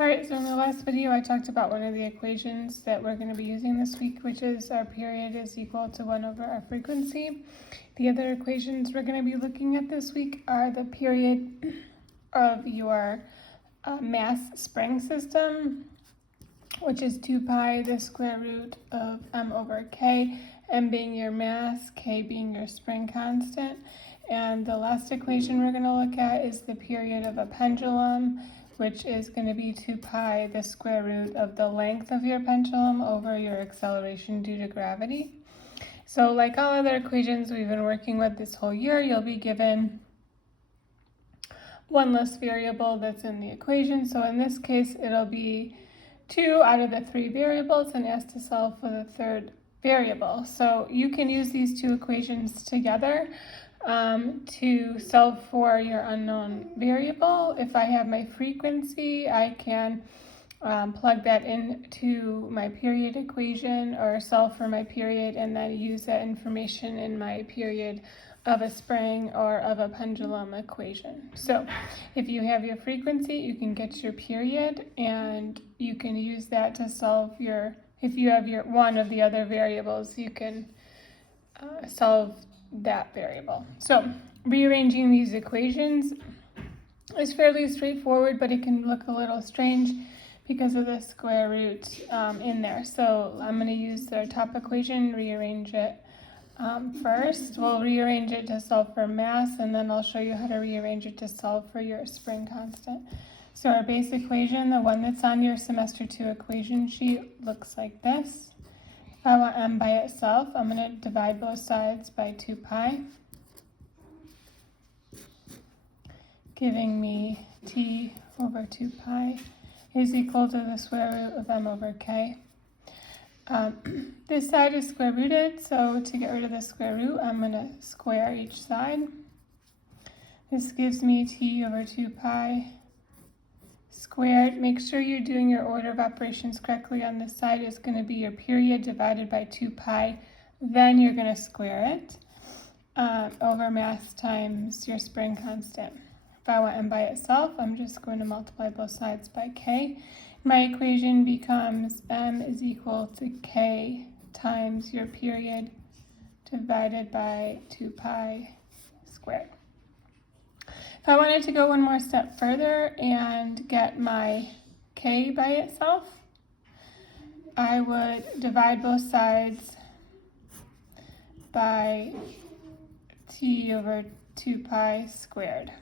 Alright, so in the last video I talked about one of the equations that we're going to be using this week, which is our period is equal to 1 over our frequency. The other equations we're going to be looking at this week are the period of your mass spring system, which is 2 pi the square root of m over k, m being your mass, k being your spring constant. And the last equation we're going to look at is the period of a pendulum, which is going to be 2 pi the square root of the length of your pendulum over your acceleration due to gravity. So like all other equations we've been working with this whole year, you'll be given one less variable that's in the equation. So in this case, it'll be 2 out of the 3 variables and asked to solve for the third variable. So you can use these two equations together to solve for your unknown variable. If I have my frequency, I can plug that into my period equation or solve for my period and then use that information in my period of a spring or of a pendulum equation. So if you have your frequency, you can get your period and you can use that to solve if you have your one of the other variables, you can solve that variable. So rearranging these equations is fairly straightforward, but it can look a little strange because of the square root in there. So I'm going to use the top equation, rearrange it first. We'll rearrange it to solve for mass, and then I'll show you how to rearrange it to solve for your spring constant. So our base equation, the one that's on your semester 2 equation sheet, looks like this. If I want m by itself, I'm going to divide both sides by 2 pi, giving me t over 2 pi is equal to the square root of m over k. This side is square rooted, so to get rid of the square root, I'm going to square each side. This gives me t over 2 pi squared. Make sure you're doing your order of operations correctly. On this side is going to be your period divided by 2 pi. Then you're going to square it over mass times your spring constant. If I want m by itself, I'm just going to multiply both sides by k. My equation becomes m is equal to k times your period divided by 2 pi squared. If I wanted to go one more step further and get my k by itself, I would divide both sides by t over 2 pi squared.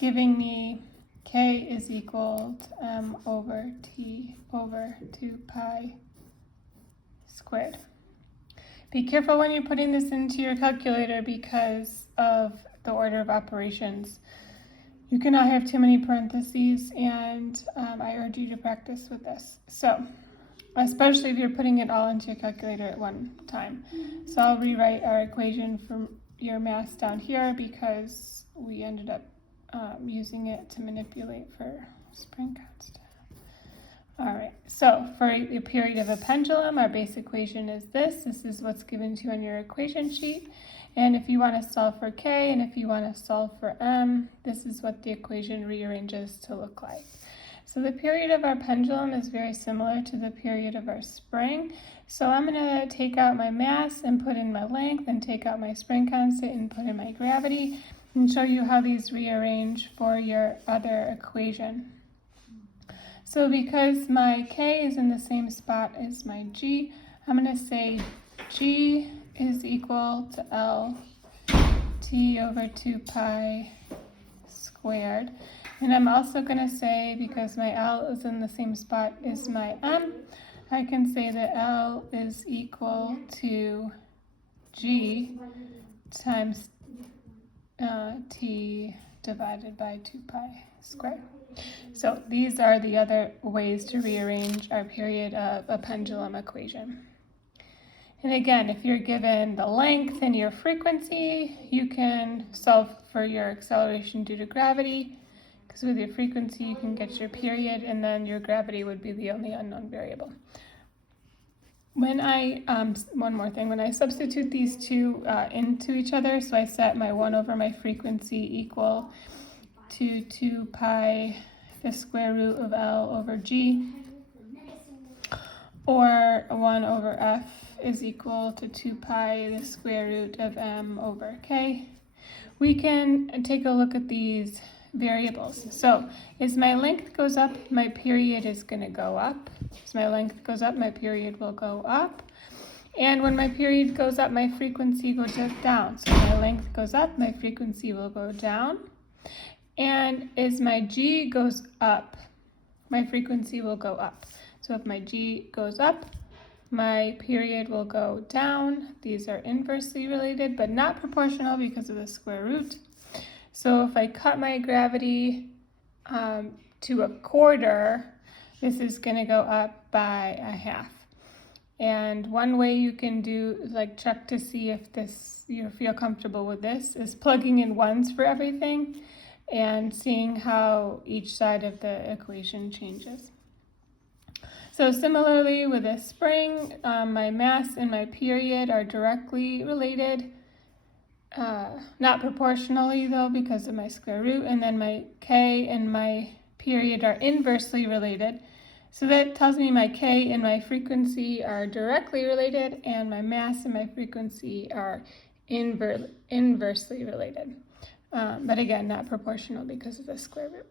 Giving me k is equal to m over t over 2 pi squared. Be careful when you're putting this into your calculator because of the order of operations. You cannot have too many parentheses, and I urge you to practice with this. So, especially if you're putting it all into your calculator at one time. So I'll rewrite our equation for your mass down here because we ended up using it to manipulate for spring constant. All right, so for the period of a pendulum, our base equation is this. This is what's given to you on your equation sheet. And if you want to solve for k and if you want to solve for m, this is what the equation rearranges to look like. So the period of our pendulum is very similar to the period of our spring. So I'm going to take out my mass and put in my length and take out my spring constant and put in my gravity and show you how these rearrange for your other equation. So because my k is in the same spot as my g, I'm going to say g is equal to L t over 2 pi squared. And I'm also going to say, because my L is in the same spot as my m, I can say that L is equal to g times t divided by 2 pi squared. So these are the other ways to rearrange our period of a pendulum equation. And again, if you're given the length and your frequency, you can solve for your acceleration due to gravity, because with your frequency you can get your period, and then your gravity would be the only unknown variable. when I, one more thing, when I substitute these two into each other, so I set my 1 over my frequency equal to 2 pi the square root of L over G, or 1 over F is equal to 2 pi the square root of M over K, we can take a look at these variables. So as my length goes up, my period is going to go up. As my length goes up, my period will go up. And when my period goes up, my frequency goes down. So my length goes up, my frequency will go down. And as my G goes up, my frequency will go up. So if my G goes up, my period will go down. These are inversely related, but not proportional because of the square root. So if I cut my gravity to a quarter, this is going to go up by a half. And one way you can do, like, check to see if this, you feel comfortable with this, is plugging in ones for everything and seeing how each side of the equation changes. So similarly with a spring, my mass and my period are directly related, not proportionally though because of my square root, and then my K and my period are inversely related. So that tells me my K and my frequency are directly related, and my mass and my frequency are inversely related. But again, not proportional because of the square root.